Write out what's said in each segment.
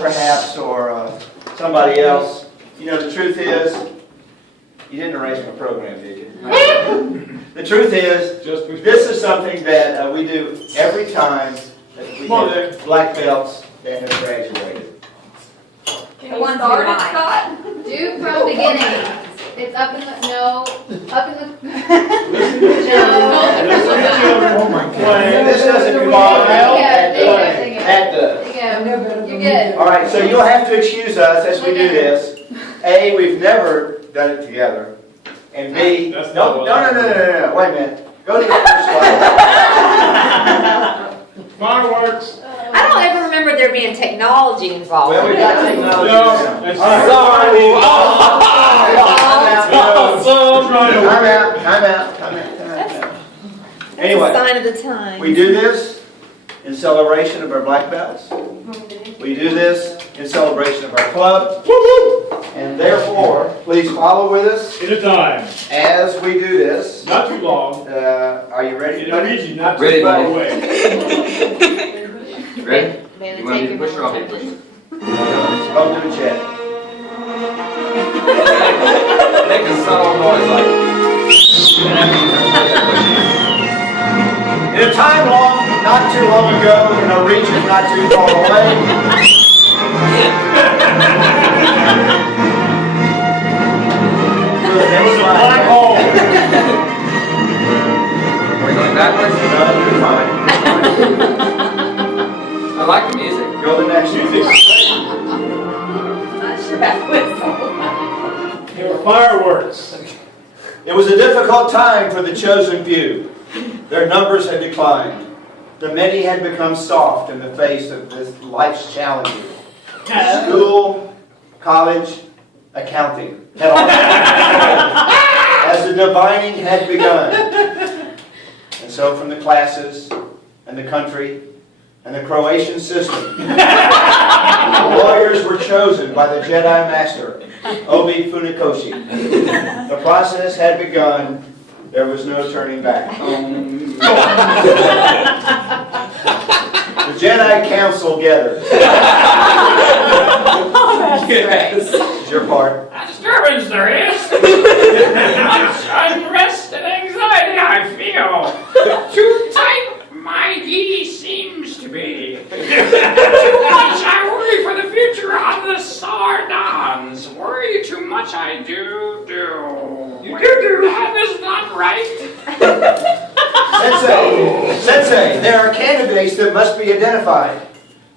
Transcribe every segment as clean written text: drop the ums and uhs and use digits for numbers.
perhaps, or somebody else. You know, the truth is, you didn't erase my program, did you? The truth is, this is something that we do every time that we get black belts that have graduated. Can we start it, Scott? Do from beginning. It's up in the, no, up in the, no. This doesn't involve that does. You're good. All right, so you'll have to excuse us as we do this. A, we've never done it together. And B, no, wait a minute. Go to the first slide. Fireworks. I don't ever remember there being technology involved. Well, we got technology No, now. that's All right. Time out. Anyway, That's a sign of the time. we do this in celebration of our black belts. We do this in celebration of our club. And therefore, please follow with us In a time. as we do this. Not too long. Are you ready? In a region not too Ready, far buddy. away. Ready? Man, You want me to push or I'll be pushing? Go to the chat. Make a subtle noise like. In a time not too long ago, in a region not too far away. There was a black hole. Are we going backwards? You're fine. I like the music. Go to the next music. Not sure about whistle. There were fireworks. It was a difficult time for the chosen few. Their numbers had declined. The many had become soft in the face of this life's challenges. School, college, accounting had all as the divining had begun. And so from the classes and the country and the Croatian system, the warriors were chosen by the Jedi Master, Obi Funikoshi. The process had begun. There was no turning back. The Jedi Council gathered. This is your part. A disturbance there is. Much unrest and anxiety I feel. Too tight my D seems to be. Too much I worry for the future on the Sardons. Worry too much I do. You do. That is not right. Sensei, there are candidates that must be identified.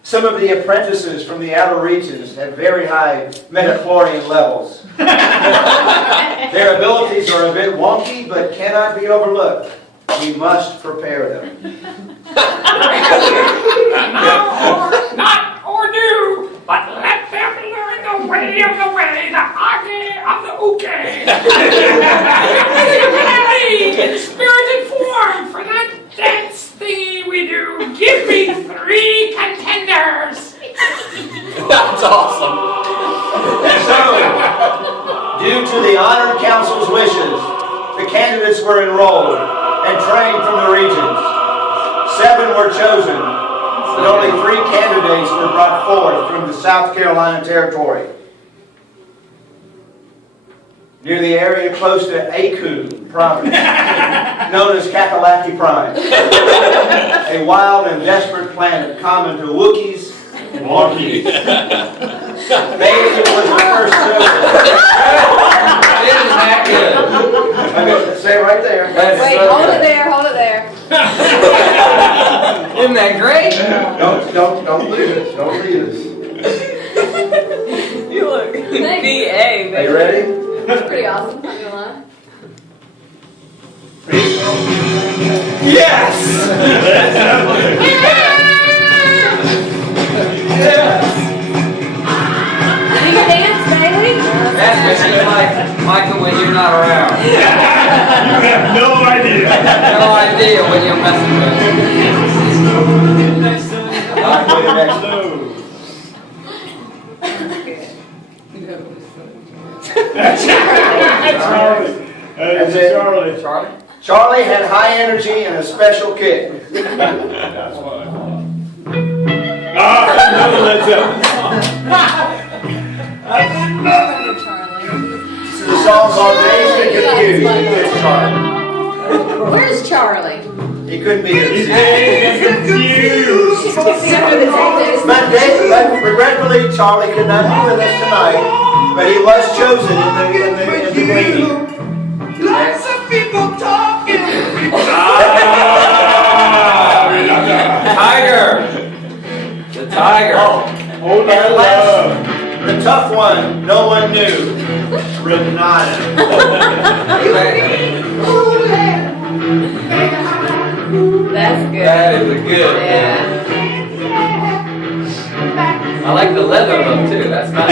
Some of the apprentices from the outer regions have very high metachlorian levels. Their abilities are a bit wonky, but cannot be overlooked. We must prepare them. Not or do, but let them learn the way, the age of the uke. In spirited form for that dance thingy we do. Give me 3 contenders. That's awesome. And so, due to the Honor Council's wishes, the candidates were enrolled and trained from the regions. 7 were chosen, but only 3 candidates were brought forth from the South Carolina territory. Near the area close to Aku province, known as Kakalaki Prime. A wild and desperate planet common to Wookiees and Wookiees. Bailey was the first chosen. Isn't that good? Okay, stay right there. That's Wait, so hold good. it there, hold it there. Isn't that great? Don't leave us. Don't leave us. You look. Are you ready? It's pretty awesome. I'm not gonna lie. Yes! Yes! Do you dance, Bailey? That's what you like, Michael, when you're not around. You have no idea. No idea what you're messing with. All right, go to the next one. Charlie. That's it. Charlie. Charlie? Charlie had high energy and a special kick. That's what I thought. Ah, Led Zeppelin. This is a song called Days to Confuse. Here's Charlie. Where's Charlie? He couldn't be here. He's confused. But regretfully, Charlie could not be with us tonight, but he was chosen in the meeting. Lots of people talking. Tiger. The tiger. Oh, And last, the tough one, no one knew. Renata. That's good. That is a good. Yeah. I like the leather look too. That's nice.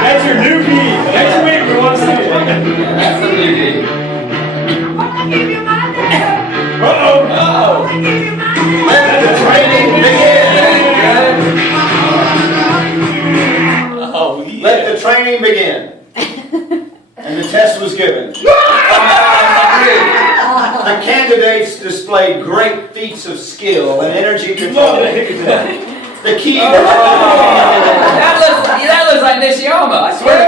That's your new key. Next week we want to see it. Yeah, that's the new key. Uh-oh. Let the training begin. Oh, yeah. Let the training begin. And the test was given. The candidates displayed great feats of skill and energy control. The key was That looks like Nishiyama. I swear.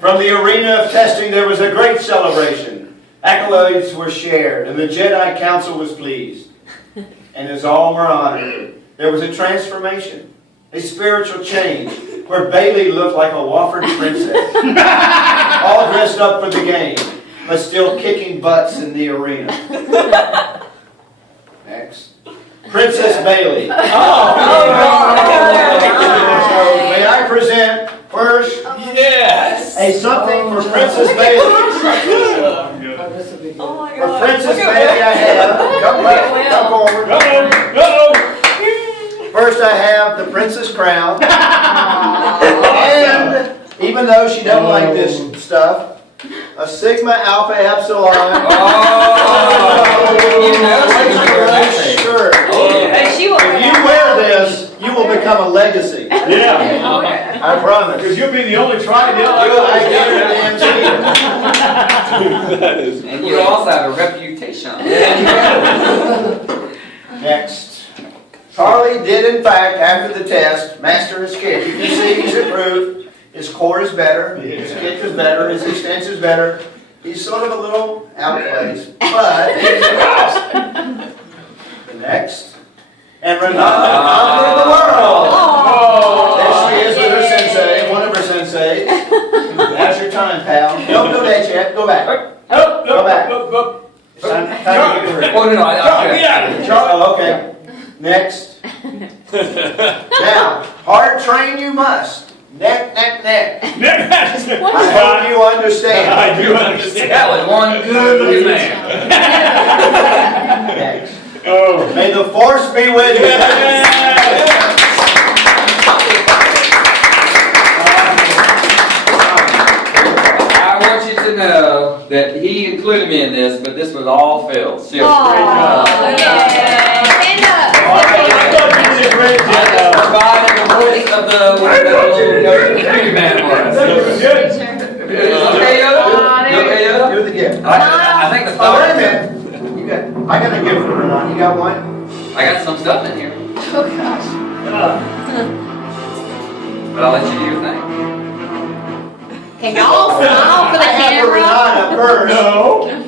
from the arena of testing. There was a great celebration. Accolades were shared, and the Jedi Council was pleased. And as all were honored, there was a transformation, a spiritual change, where Bailey looked like a Wofford princess, all dressed up for the game, but still kicking butts in the arena. Next. Princess Bailey. So may I present first Yes. a something for Princess Bailey. For Princess Bailey I have, come forward. First I have the Princess Crown. And even though she doesn't like this stuff, a Sigma Alpha Epsilon. You know she's gonna wear that thing. Shirt. But she will If you wear this, you will become a legacy. Yeah. I promise. Because you'll be the only Trident. I guarantee. And you also have a reputation. Next. Charlie did, in fact, after the test, master his kick. You can see he's improved. His core is better. His kick is better. His extense is better. He's sort of a little out of place, but he's the next. And Renata conquered the world. There she is with her sensei, one of her senseis. Now's your time, pal. Don't go that yet. Go back. Go back. It's time to get your Oh, no, Oh, okay. Next. Now, hard train you must. Neck, neck, neck. I hope you understand. I do understand. That was one good looking man. Next. Oh. May the force be with you. I want you to know that he included me in this, but this was all Phil. Phil, straight up. Stand up. I thought you did a great I just job. provided the voice of the computer man for us. That was good. Okay, Yoda? You okay, Yoda? Do the gift. I think the Oh, wait a star. minute. I got a gift for Renata. You got one? I got some stuff in here, Oh gosh. but I'll let you do your thing. Can y'all smile for I the have for camera? Renata first. No.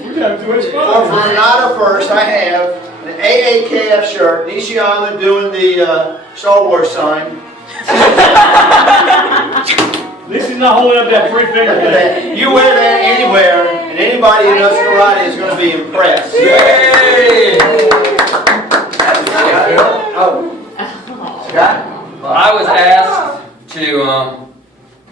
You have too much For fun. Renata first, I have an AAKF shirt. Nishiyama doing the Star Wars sign. At least he's not holding up that three-finger Look at thing. that. You wear that anywhere, and anybody who knows karate is going to be impressed. Yay! Oh. Scott? Well, I was asked to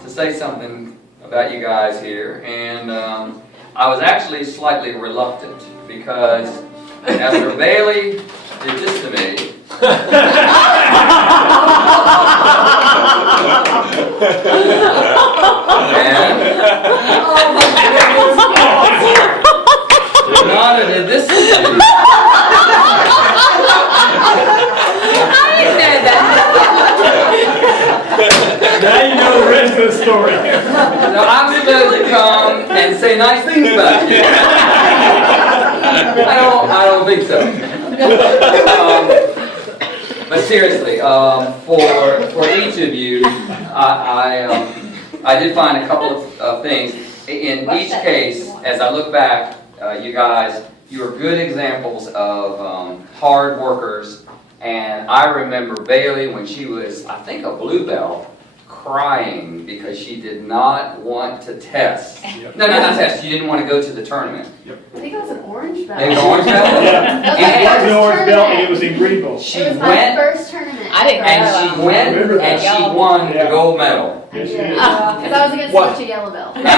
say something about you guys here, and I was actually slightly reluctant because after Bailey did this to me, and Renata did this to me. I didn't know that. Now you know the rest of the story. So I'm supposed to come and say nice things about you. I don't think so. seriously, for each of you, I did find a couple of things. In each case, as I look back, you guys, you are good examples of hard workers. And I remember Bailey when she was, I think, a blue belt, crying because she did not want to test. Yep. No, not test. She didn't want to go to the tournament. I think it was an orange belt. Maybe the orange belt? Yeah. That was It my was an first orange belt and tournament. it was in Greenville. She It was my went first tournament. I didn't and know. she went Remember that. and she won the Yeah. gold medal. I Yes, did. she did. Because I was against What? such a yellow belt. And the You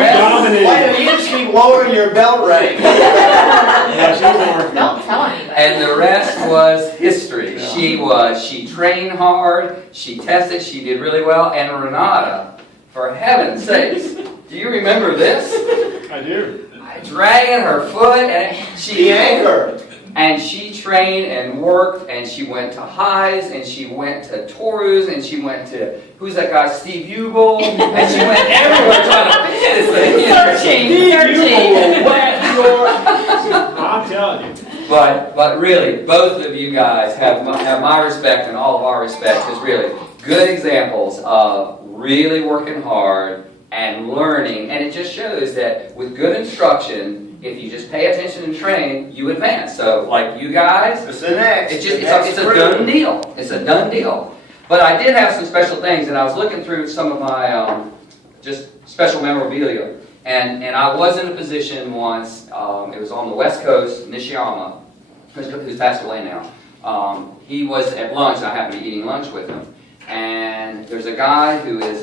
rest, dominated. Why do you just keep lowering your belt rank? Yeah, she was an orange belt. Don't tell anybody. and the rest was history. She trained hard, she tested, she did really well. And Renata, for heaven's sakes, do you remember this? I do. Dragging her foot, and The anchor. And she trained and worked, and she went to highs, and she went to Torus, and she went to, who's that guy, Steve Hubel, and she went everywhere trying to fix this thing. Searching. I'm telling you. But really, both of you guys have my respect and all of our respect, because really, good examples of really working hard and learning, and it just shows that with good instruction, if you just pay attention and train, you advance. So, like you guys, It's the next. it's just The next it's a group. done deal. It's a done deal. But I did have some special things, and I was looking through some of my just special memorabilia, and I was in a position once. It was on the West Coast, Nishiyama, who's passed away now. He was at lunch, and I happened to be eating lunch with him. And there's a guy who is,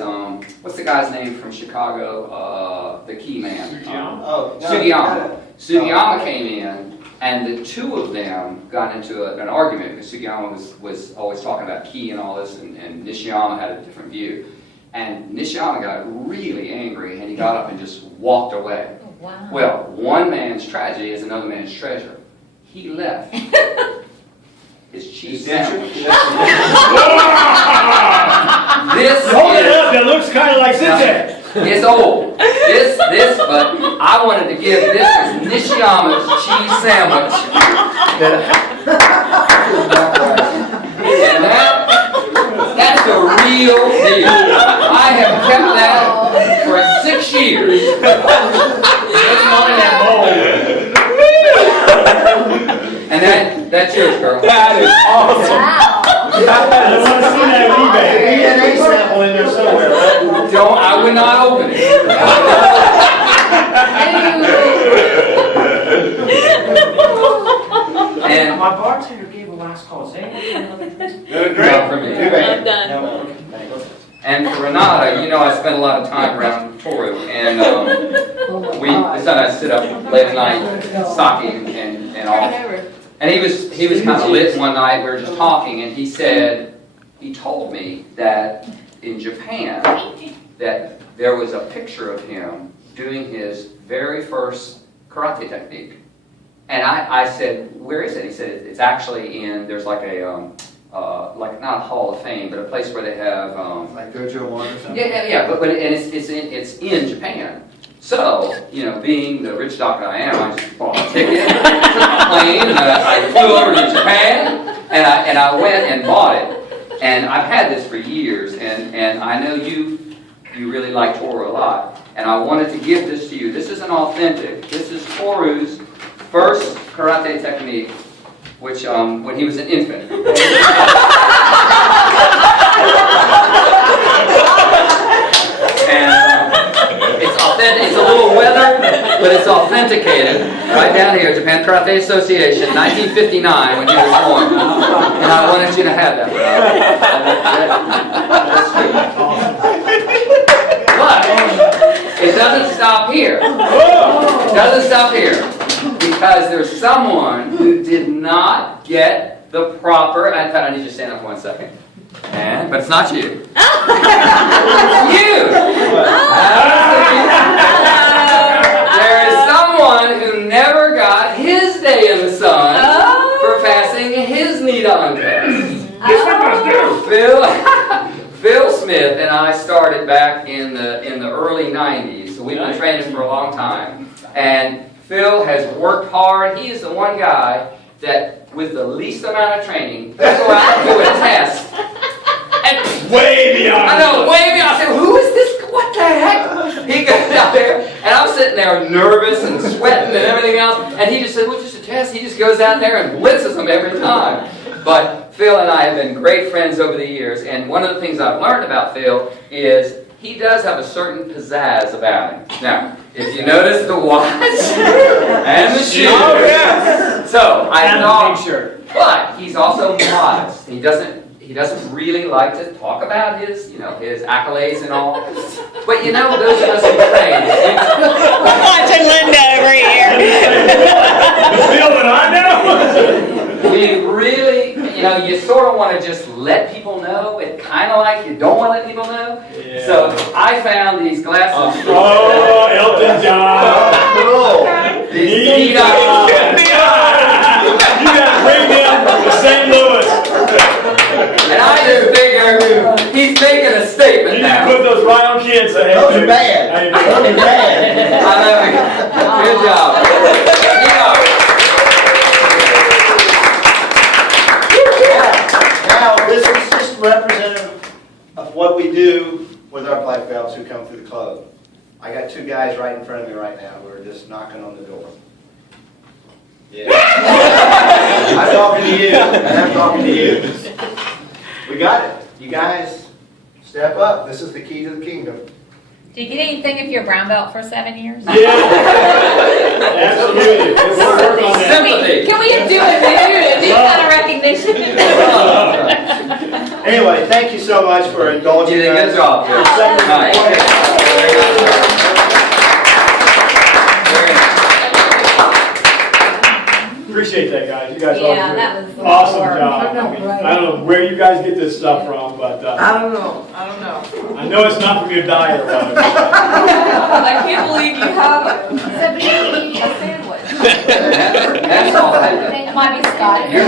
what's the guy's name from Chicago? The key man. Sugiyama. Oh, no, Sugiyama. Sugiyama came in, and the two of them got into an argument because Sugiyama was always talking about key and all this, and Nishiyama had a different view. And Nishiyama got really angry, and he got up and just walked away. Oh, wow. Well, one man's tragedy is another man's treasure. He left his cheese sandwich. This Hold it is, up, that looks kind of like Syntax. it's old. But I wanted to give this as Nishiyama's cheese sandwich. And that's a real deal. I have kept that for 6 years. Just on that bowl. And that's yours, girl. That is awesome. Wow. I want to see that on eBay. DNA sample in there somewhere, right? I would not open it. And My bartender gave a last call. Is anyone Good, Not for me. Too bad. I'm done. No, okay, thanks. And for Renata, you know I spent a lot of time around Toru, and I sit up late at night, sake and all. And he was kind of lit one night. We were just talking, and he told me that in Japan that there was a picture of him doing his very first karate technique. And I said, where is it? He said, it's actually there's like a, like not a Hall of Fame, but a place where they have, Like Gojo 1 or something? yeah, but it's in Japan. So, being the rich doctor I am, I just bought a ticket, took a plane, and I flew over to Japan, and I went and bought it. And I've had this for years, and I know you really like Toru a lot, and I wanted to give this to you. This is an authentic. This is Toru's first karate technique, which when he was an infant. And it's authentic. It's a little weathered, but it's authenticated. Right down here, Japan Karate Association, 1959, when he was born. And I wanted you to have that. But it doesn't stop here. It doesn't stop here. Because there's someone who did not get the proper. In fact, I need you to stand up 1 second. But it's not you. You! There is someone who never got his day in the sun for passing his Nidan test. Phil Smith and I started back in the early 90s. So we've been training for a long time. And Phil has worked hard. He is the one guy that with the least amount of training, they go out and do a test. And Way beyond. I know, way beyond. I said, who is this? What the heck? He goes out there, and I'm sitting there nervous and sweating and everything else, and he just said, well, just a test. He just goes out there and blitzes them every time. But Phil and I have been great friends over the years, and one of the things I've learned about Phil is he does have a certain pizzazz about him. Now, if you notice the watch and the shoes. Oh, yes. So, I And the thought, pink shirt. but he's also modest. He doesn't really like to talk about his, his accolades and all. But those of us who train. We're watching Linda over here. The Phil that I know? We really, you sort of want to just let people know. It's kind of like you don't want to let people know. Yeah. So I found these glasses. Oh, Elton John. These You gotta bring him to St. Louis. And I just figure he's making a statement You now. need to put those right on kids. Say, hey, Those are dude, bad. how you Those doing? are bad. I love it. Good job. Now, this is just representative of what we do with our black belts who come through the club. I got two guys right in front of me right now who are just knocking on the door. Yeah. I'm talking to you, and I'm talking to you. We got it. You guys, step up. This is the key to the kingdom. Do you get anything if you're a brown belt for 7 years? Yeah. Absolutely. We'll work on that. Sympathy. Can we do a new kind of recognition? Anyway, thank you so much for indulging You did a good us. job, Phil. December Nice. 20th. Very nice. Very nice. Appreciate that, guys. You guys Yeah, all that did was an a awesome lot of work. job. I know, right. I don't know where you guys get this stuff from, but I don't know. I know it's not from your diet or whatever. I can't believe you have Somebody eat a sandwich. That's all. It might be Scottish. You're